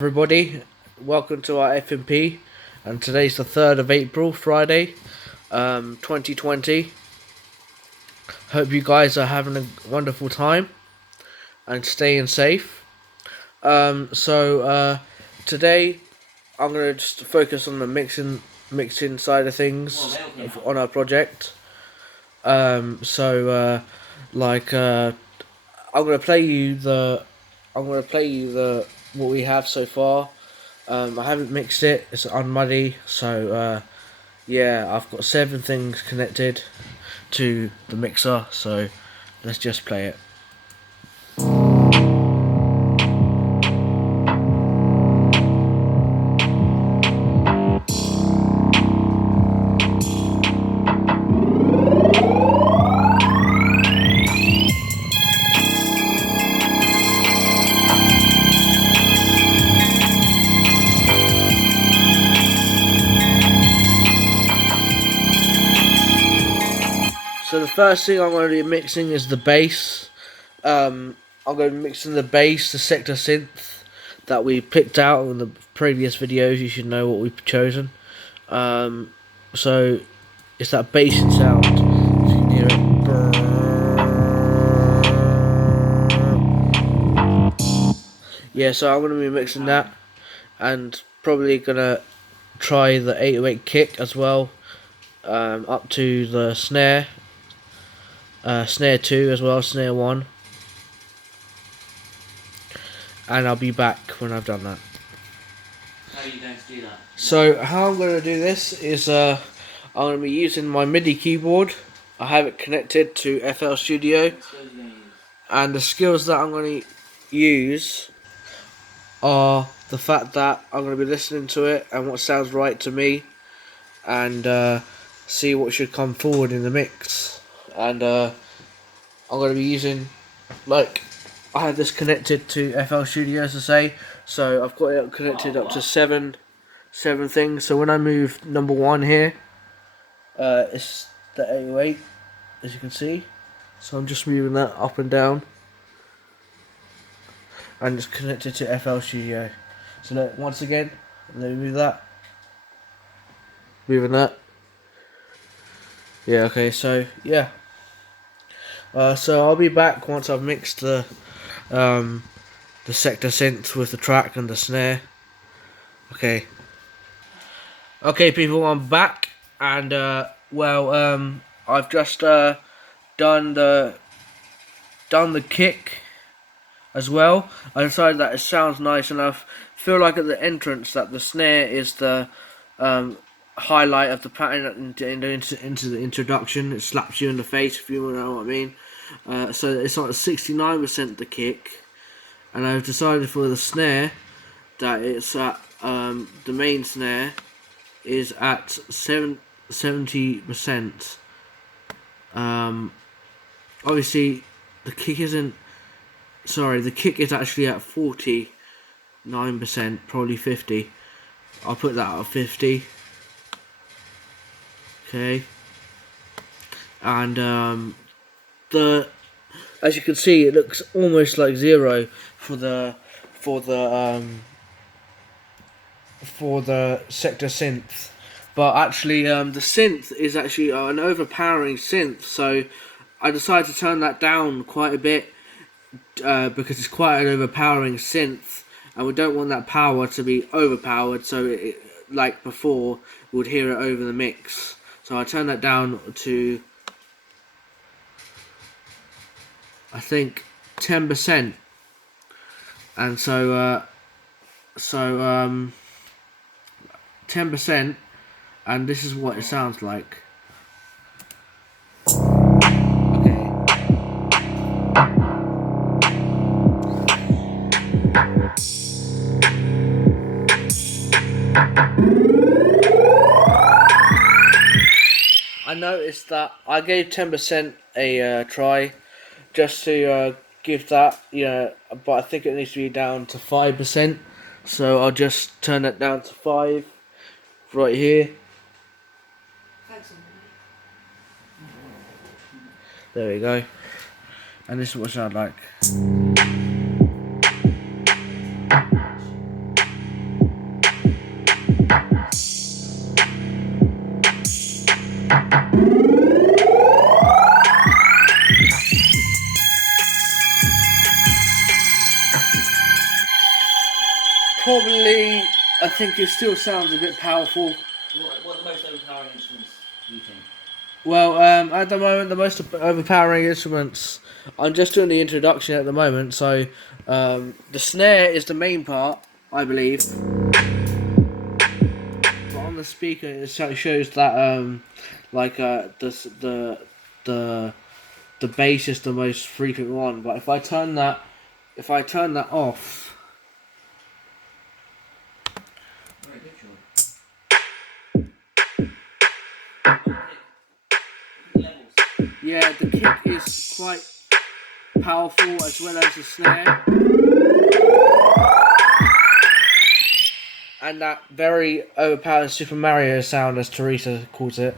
Everybody, welcome to our FMP, and today's the 3rd of April, Friday, 2020. Hope you guys are having a wonderful time and staying safe. Today I'm gonna just focus on the mixing side of things on our project. I'm gonna play you the what we have so far. I haven't mixed it, it's unmuddy, so yeah, I've got 7 things connected to the mixer, so let's just play it. So the first thing I'm going to be mixing is the bass. I'm going to be mixing the bass, the sector synth that we picked out in the previous videos. You should know what we've chosen. So it's that bass sound. You can hear it. Yeah, so I'm going to be mixing that, and probably going to try the 808 kick as well, up to the snare. Snare 2 as well, snare 1, and I'll be back when I've done that. How are you going to do that? So how I'm going to do this is I'm going to be using my MIDI keyboard. I have it connected to FL Studio, and the skills that I'm going to use are the fact that I'm going to be listening to it and what sounds right to me, and see what should come forward in the mix. And I'm going to be using, like, I have this connected to FL Studio, as I say, so I've got it connected up to seven things. So when I move number 1 here, it's the 808, as you can see. So I'm just moving that up and down, and it's connected to FL Studio. So look, once again, let me move that, moving that. Yeah, okay, so yeah. So I'll be back once I've mixed the sector synth with the track and the snare. Okay. Okay, people, I'm back, and I've just done the kick as well. I decided that it sounds nice enough. Feel like at the entrance that the snare is the highlight of the pattern into the introduction. It slaps you in the face, if you know what I mean. So it's like 69% the kick, and I've decided for the snare that it's at the main snare is at 70%. Obviously the kick isn't. Sorry, the kick is actually at 49%, probably 50. I'll put that at 50. Okay. And as you can see, it looks almost like 0 for the sector synth, but actually the synth is actually an overpowering synth, so I decided to turn that down quite a bit because it's quite an overpowering synth, and we don't want that power to be overpowered, so it, like before, we would hear it over the mix. So I turned that down to, I think, 10%, and so 10%, and this is what it sounds like. Okay. I noticed that I gave 10% a try, just to give that, but I think it needs to be down to 5%, so I'll just turn it down to 5 right here. There we go, and this is what it sounds like. probably, I think it still sounds a bit powerful. What are the most overpowering instruments do you think? Well, at the moment, the most overpowering instruments. I'm just doing the introduction at the moment, so the snare is the main part, I believe. But on the speaker, it shows that the the bass is the most frequent one. But if I turn that off, Very good, George. Levels. yeah, the kick is quite powerful as well as the snare. And that very overpowered Super Mario sound, as Teresa calls it.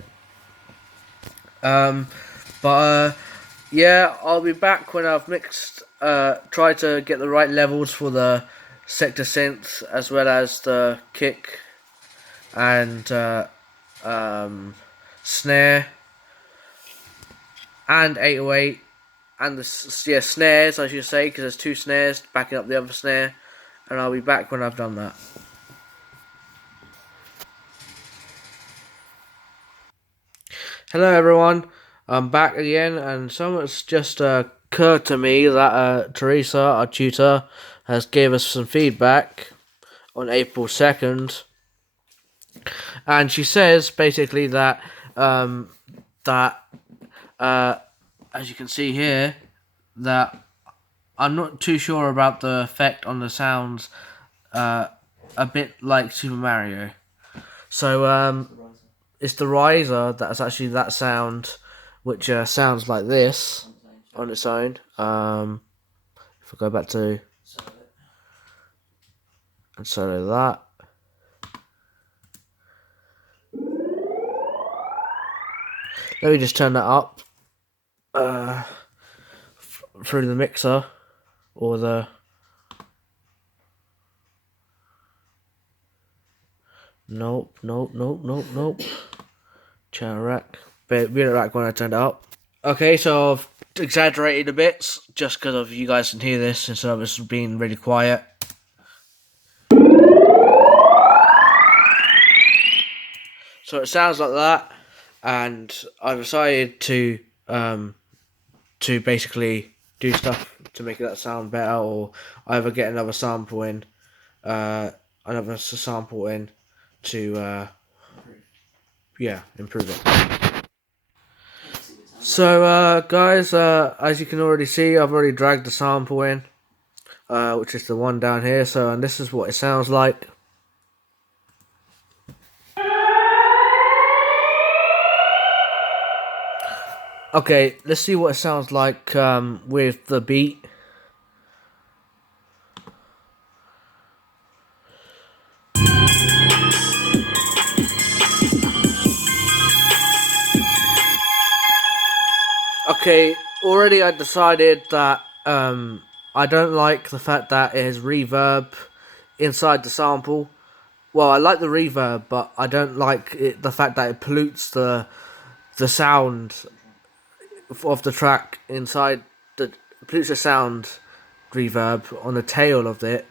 Yeah, I'll be back when I've mixed, try to get the right levels for the sector synth as well as the kick and snare and 808 and the snares, I should say, because there's two snares backing up the other snare, and I'll be back when I've done that. Hello everyone, I'm back again, and something's just occurred to me that Teresa, our tutor, has gave us some feedback on April 2nd, and she says basically that as you can see here, that I'm not too sure about the effect on the sounds, a bit like Super Mario. So it's the riser that's actually that sound, which sounds like this on its own. If I go back to and solo that. Let me just turn that up through the mixer or the nope. Channel rack. But we rack when I turned it up. Okay, so I've exaggerated a bit just because of you guys can hear this instead of it being really quiet. So it sounds like that, and I decided to basically do stuff to make that sound better, or either get another sample in, to improve it. So guys, as you can already see, I've already dragged the sample in, which is the one down here. So, and this is what it sounds like. Okay, let's see what it sounds like with the beat. Okay, already I decided that I don't like the fact that it has reverb inside the sample. Well, I like the reverb, but I don't like the fact that it pollutes the sound of the track inside the pollutes the sound reverb on the tail of it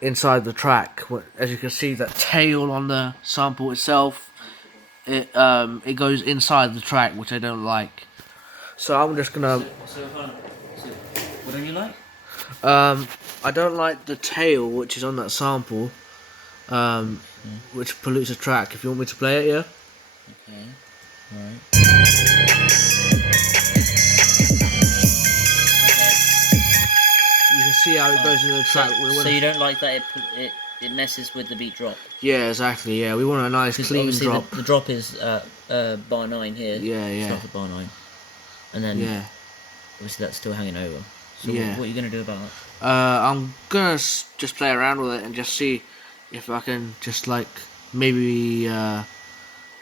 inside the track. As you can see, that tail on the sample itself, it goes inside the track, which I don't like. So I'm just gonna. What don't you like? I don't like the tail which is on that sample, which pollutes the track. If you want me to play it, yeah. Okay. Alright. You can see how it goes into the track. So you don't like that it messes with the beat drop? Yeah, exactly. Yeah, we want a nice clean drop. The drop is bar 9 here. Yeah. Start at bar 9, and then obviously that's still hanging over. So what are you gonna do about that? I'm gonna just play around with it and just see if I can just like maybe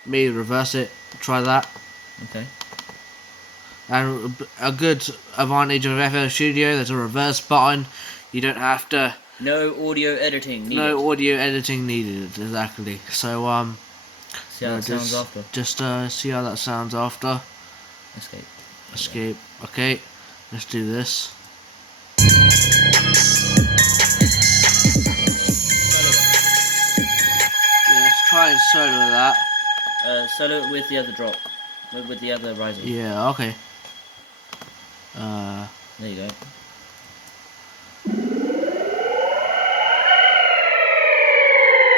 reverse it. Try that. Okay. And a good advantage of FL Studio, there's a reverse button. You don't have to. No audio editing needed. No audio editing needed, exactly. So see how that sounds after. Just see how that sounds after. Escape. Okay, let's do this. try and solo that. Solo it with the other drop, with the other rising. Yeah, okay. There you go.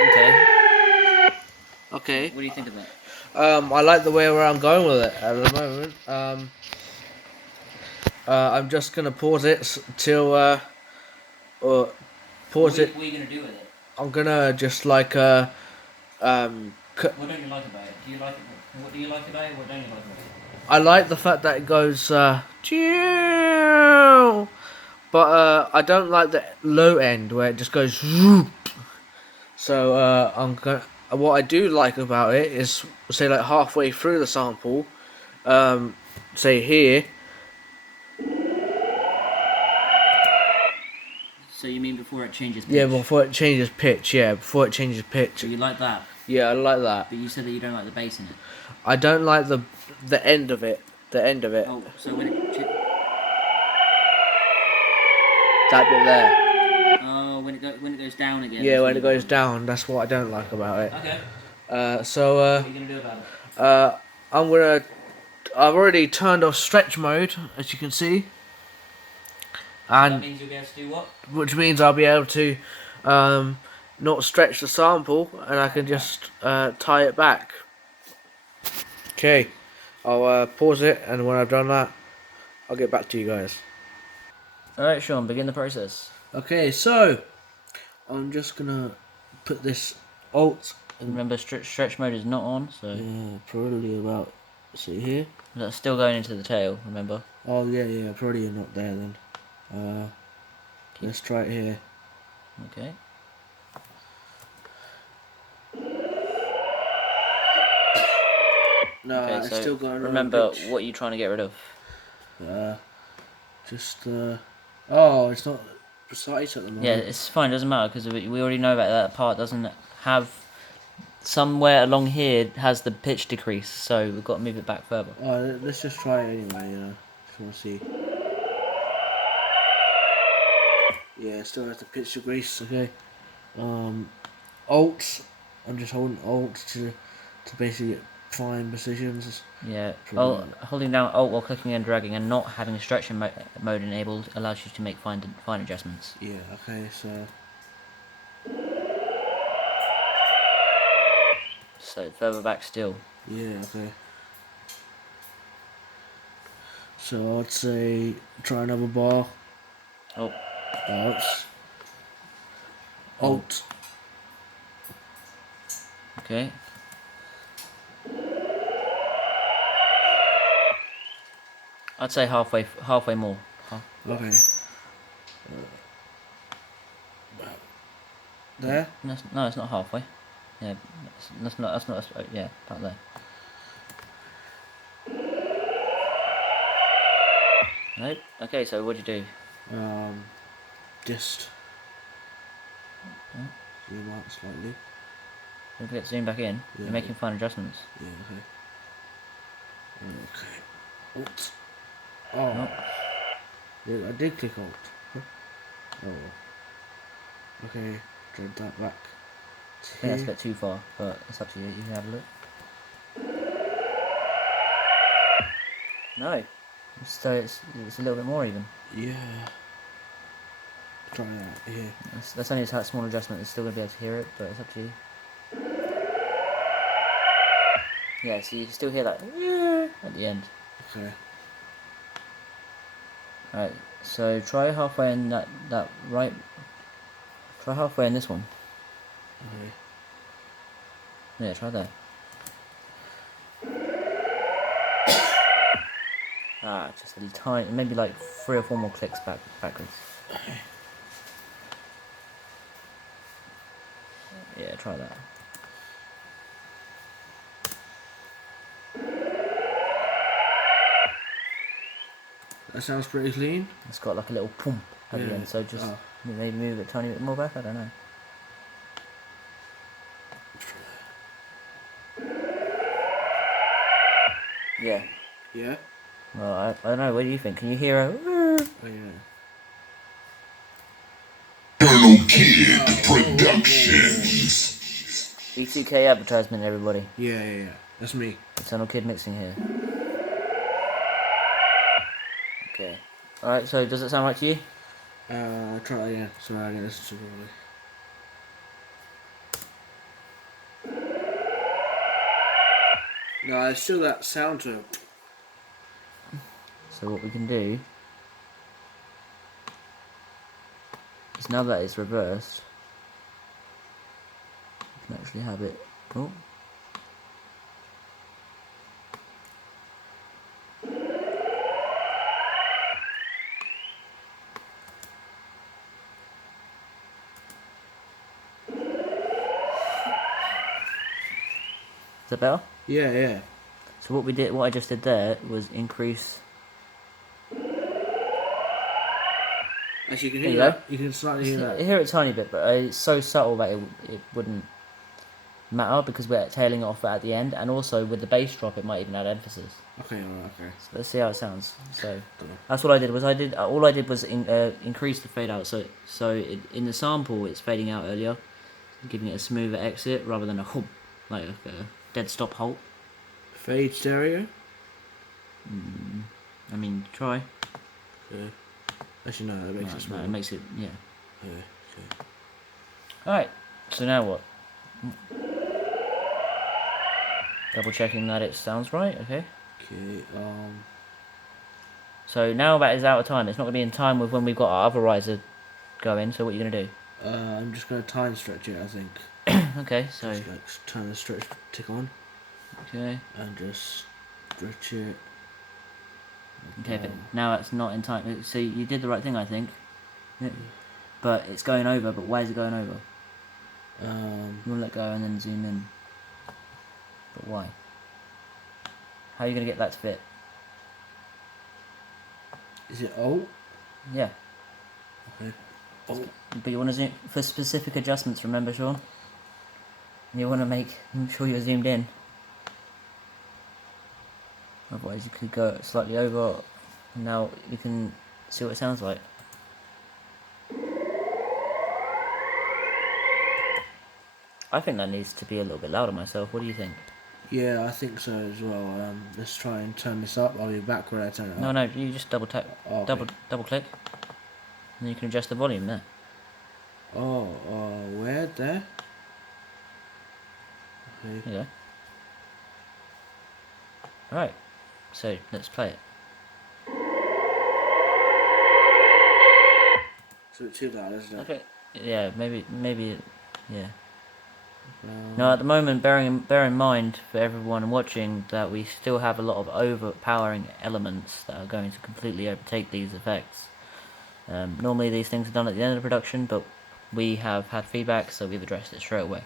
Okay. Okay. What do you think of that? I like the way where I'm going with it at the moment. I'm just gonna pause it till or pause it. What are you gonna do with it? I'm gonna just like What don't you like about it? Do you like it? What do you like about it? What don't you like about it? I like the fact that it goes but I don't like the low end where it just goes. So I'm gonna. What I do like about it is, say, like halfway through the sample, say here. So you mean before it changes pitch? Yeah, before it changes pitch. Yeah, before it changes pitch. So you like that? Yeah, I like that. But you said that you don't like the bass in it. I don't like the end of it. The end of it. Oh, so when it That bit there. oh, when it goes down again. Yeah, when it goes down, that's what I don't like about it. Okay. So What are you gonna do about it? I'm gonna. I've already turned off stretch mode, as you can see. And That means you'll be able to do what? which means I'll be able to not stretch the sample, and I can just tie it back. Okay, I'll pause it, and when I've done that, I'll get back to you guys. Alright, Sean, begin the process. Okay, so I'm just gonna put this alt. Remember, stretch mode is not on, so Yeah, probably about. See here. that's still going into the tail. Remember. Oh yeah, probably not there then. Let's try it here. Okay. No, Okay, it's so still going. remember what you're trying to get rid of. Oh, it's not precise at the moment. Yeah, it's fine. Doesn't matter because we already know that that part doesn't have somewhere along here has the pitch decrease, so we've got to move it back further. Oh, let's just try it anyway. Just want to see. Yeah, it still has the pitch decrease. Okay. Alt. I'm just holding Alt to basically find positions. Yeah, holding down Alt while clicking and dragging and not having a stretching mode enabled allows you to make fine adjustments. Yeah, okay, so... So, further back still. Yeah, okay. So I'd say try another bar. Oh. Alt. Okay. I'd say halfway more. Okay. There? No, it's not halfway. Yeah, that's not. Yeah, about there. Nope. Okay, so what'd you do? Just zoom out slightly. Don't forget to zoom back in. Yeah, You're making fine adjustments. Yeah, okay. Alt. Oh. Nope. Yeah, I did click Alt. Oh. Okay, drag that back. I think that's a bit too far, but it's up to you. You can have a look. No. So it's a little bit more even. Yeah. Try that here. That's only a small adjustment. It's still going to be able to hear it, but it's up to you. Yeah, so you can still hear that at the end. Okay. Alright, so try halfway in that right. Try halfway in this one. Okay. Yeah, try that. Just a tiny, maybe like 3 or 4 more clicks backwards. Okay. Yeah, try that. That sounds pretty clean. It's got like a little pump at the Yeah. end, so just maybe move it a tiny bit more back. I don't know. Yeah. Yeah? Well, I don't know. What do you think? Can you hear a? Oh, yeah. Colonel Kid Productions. ETK advertisement, everybody. Yeah. That's me. Eternal Kid Mixing here. Okay. Alright, so does it sound right to you? Try that again. Sorry, I didn't listen to it properly. No, it's still that sound to it. So what we can do is, now that it's reversed, we can actually have it. Oh. Is that better? Yeah. So what I just did there was increase. As you can There hear you that. go. You can slightly hear that. I hear it a tiny bit, but it's so subtle that it wouldn't matter, because we're tailing it off at the end, and also with the bass drop it might even add emphasis. Okay, alright, okay. So let's see how it sounds. So that's what I did. All I did was increase the fade out. In the sample it's fading out earlier, giving it a smoother exit rather than a hum, like a dead stop halt. Fade stereo? I mean, try. Yeah. Actually, no, that makes it smaller. No, it makes it, yeah. Okay. Alright, so now what? Double checking that it sounds right, okay. Okay, So now that is out of time. It's not going to be in time with when we've got our other riser going, so what are you going to do? I'm just going to time stretch it, I think. Okay, so... Just like turn the stretch tick on. Okay. And just stretch it. Okay, but now it's not in time. So you did the right thing, I think. Yeah. But it's going over, but why is it going over? You want to let go and then zoom in. But why? How are you going to get that to fit? Is it Alt? Yeah. Okay. Alt. But you want to zoom for specific adjustments, remember, Sean? You want to make sure you're zoomed in. Otherwise you could go slightly over, and now you can see what it sounds like. I think that needs to be a little bit louder myself. What do you think? Yeah, I think so as well. Let's try and turn this up. I'll be back when I turn it up. No, you just double tap, okay. double click, and you can adjust the volume there. Oh, where? There? Okay. There you go. Alright, so let's play it. It's a bit too loud, isn't it? Okay. Yeah, maybe, yeah. Now at the moment, bear in mind for everyone watching that we still have a lot of overpowering elements that are going to completely overtake these effects. Normally these things are done at the end of the production, but we have had feedback, so we've addressed it straight away.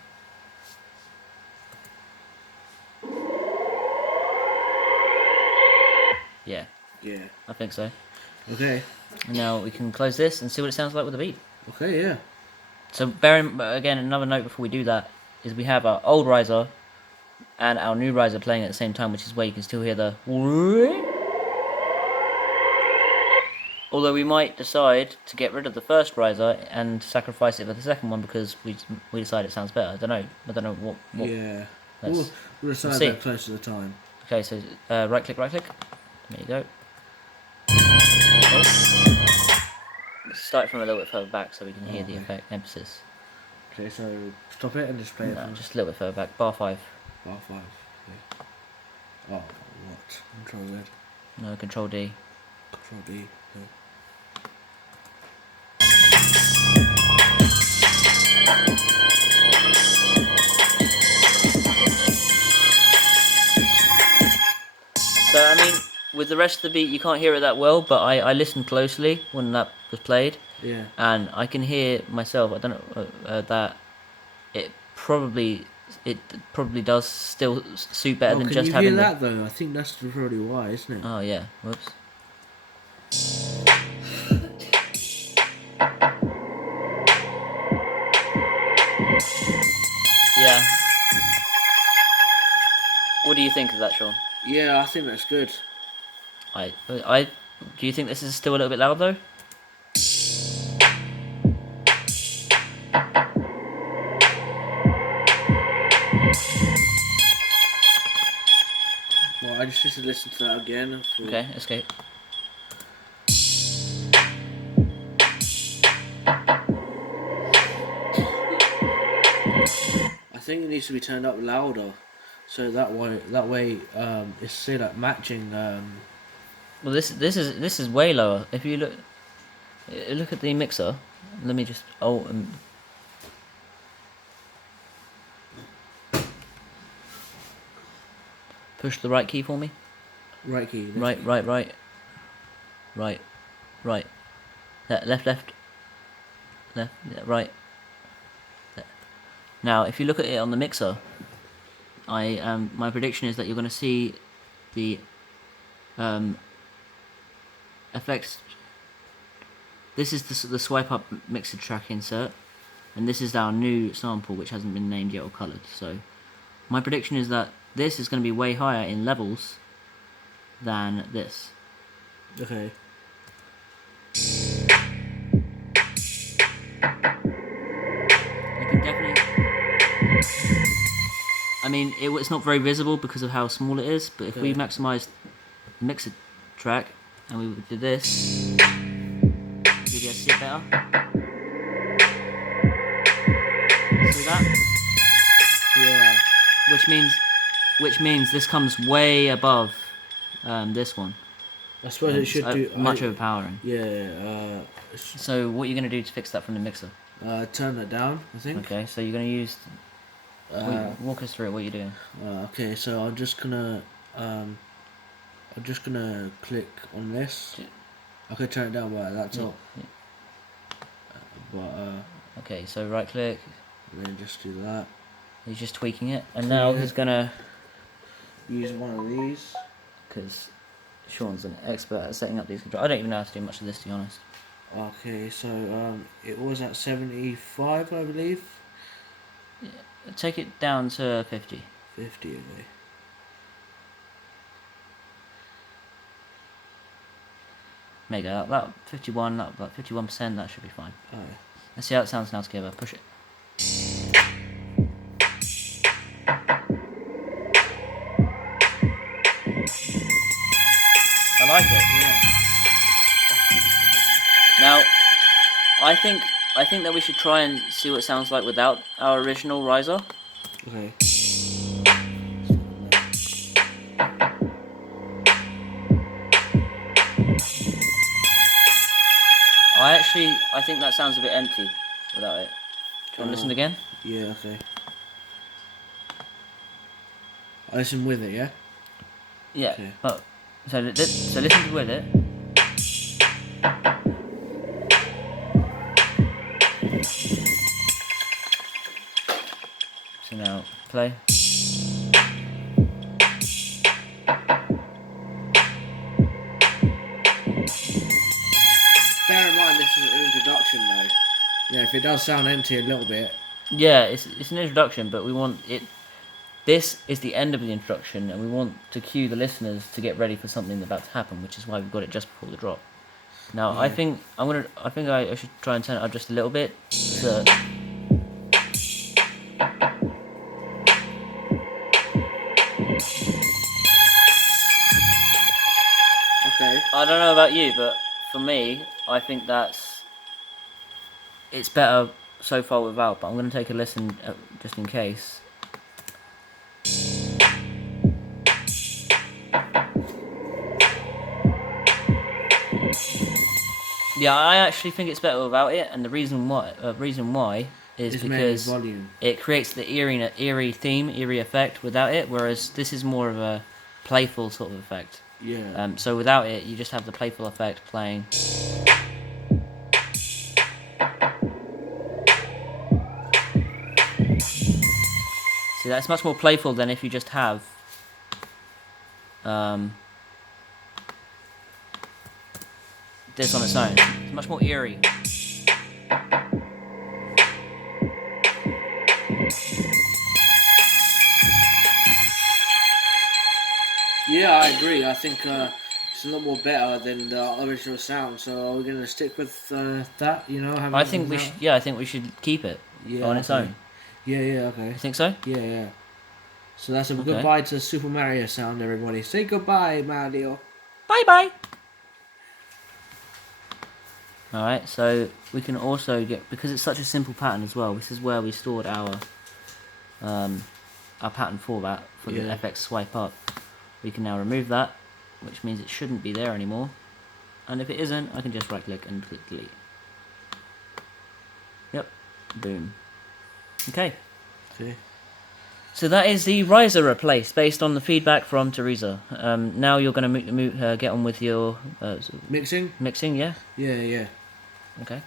Yeah. Yeah. I think so. Okay. And now we can close this and see what it sounds like with the beat. Okay, yeah. So again, another note before we do that is we have our old riser and our new riser playing at the same time, which is where you can still hear the... Although we might decide to get rid of the first riser and sacrifice it for the second one because we decide it sounds better. I don't know what yeah. We'll decide that close to the time. Okay, so right click. There you go. Oh. Let's start from a little bit further back so we can hear the emphasis. Okay, so stop it and just play it. No, just a little bit further back. Bar 5. Bar 5. Okay. Oh, what? Control Z. No, Control D. Control D. Okay. So, I mean, with the rest of the beat, you can't hear it that well, but I listened closely when that was played. Yeah. And I can hear myself, I don't know, that it probably does still suit better than just having Can you hear that, though? I think that's probably why, isn't it? Oh, yeah. Whoops. Yeah. What do you think of that, Sean? Yeah, I think that's good. Do you think this is still a little bit loud though? Well, I just need to listen to that again. Okay, escape. I think it needs to be turned up louder, so that way it's say like matching. Well, this is way lower. If you look at the mixer. Let me just push the right key for me. Right key. Right. Left. Yeah, right. There. Now, if you look at it on the mixer, my prediction is that you're going to see the effects. This is the swipe up mixer track insert, and this is our new sample which hasn't been named yet or coloured. So my prediction is that this is going to be way higher in levels than this. Okay. You can definitely. I mean, it's not very visible because of how small it is, but if we maximise the mixer track and we did this, you'll be able to see it better. See that? Yeah. Which means this comes way above this one. I suppose it should do much overpowering. Yeah. So what are you going to do to fix that from the mixer? Turn that down, I think. Okay, so you're going to use. Walk us through it. What you're doing? Okay, so I'm just gonna click on this. I could turn it down by that top. Okay, so right click. And then just do that. He's just tweaking it, and now he's gonna use one of these because Sean's an expert at setting up these controls. I don't even know how to do much of this, to be honest. Okay, so it was at 75, I believe. Yeah. Take it down to 50. 50, okay. There you go. About 51. About 51%. That should be fine. Alright. Let's see how it sounds now together. Push it. I like it. Yeah. Now, I think that we should try and see what it sounds like without our original riser. Okay. I think that sounds a bit empty without it. Do you want to listen again? Yeah, okay. I listen with it, yeah? Yeah. Okay. Oh, so listen to with it. So now play. Bear in mind this is an introduction though. Yeah, if it does sound empty a little bit. Yeah, it's an introduction, but we want it. This is the end of the introduction, and we want to cue the listeners to get ready for something about to happen, which is why we've got it just before the drop. Now, Yeah. I think I should try and turn it up just a little bit. So, Okay. I don't know about you, but for me, I think it's better so far without. But I'm going to take a listen just in case. Yeah, I actually think it's better without it, and the reason why is It's because mainly volume. it creates the eerie theme, eerie effect without it, whereas this is more of a playful sort of effect. Yeah. So without it, you just have the playful effect playing. See, that's much more playful than if you just have this on its own. It's much more eerie. Yeah, I agree. I think it's a lot more better than the original sound. So we're gonna stick with that. You know. I think we should. Yeah, I think we should keep it Yeah, on its okay. own. Yeah. Okay. You think so? Yeah. So that's a Okay. goodbye to Super Mario sound, everybody. Say goodbye, Mario. Bye bye. Alright, so we can also get, because it's such a simple pattern as well, this is where we stored our pattern for that, for the FX swipe up. We can now remove that, which means it shouldn't be there anymore. And if it isn't, I can just right click and click delete. Yep, boom. Okay. So that is the riser replace based on the feedback from Teresa. Now you're going to get on with your Mixing? Mixing, yeah? Yeah. Okay.